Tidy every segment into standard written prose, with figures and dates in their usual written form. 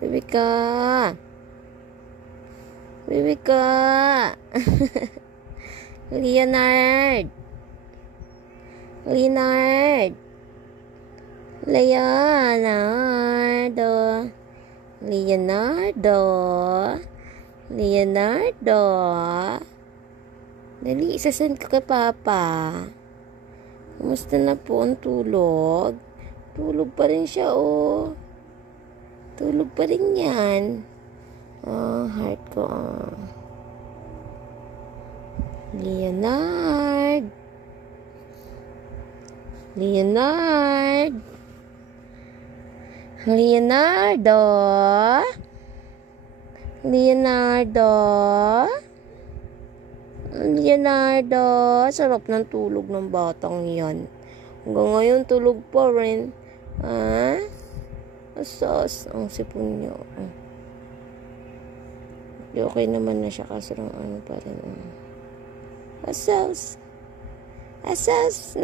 Baby ka. Baby ka. Leonard. Leonard. Leonardo. Leonardo. Leonardo. Dali, isasend ko kay Papa. Kumusta na po ang tulog? Tulog pa rin siya, oh. Tulog pa rin yan. Oh, heart ko, oh. Leonard. Leonard. Leonardo. Leonardo. Leonardo. Sarap ng tulog ng batang yan. Hanggang ngayon, tulog pa rin. Ha? Asas. Ang sipon niyo. Okay naman na siya kasi ano pa rin. Asas. Asas.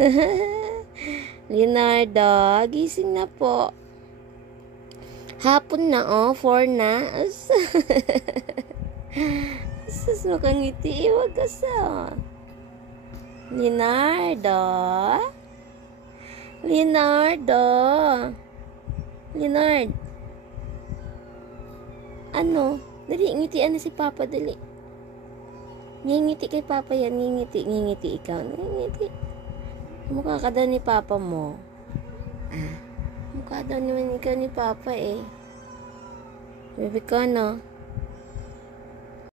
Leonardo, gising na po. Hapon na, oh. 4 na. Asas, makangiti. Iwag ka sa. Leonardo. Leonardo. Leonard. Ano? Dali, ngitian na si Papa, dali. Ngingiti kay Papa yan. Ngingiti ikaw. Ngingiti. Mukha ka daw ni Papa mo. Mukha daw naman ikaw ni Papa, eh. Baby ko, no?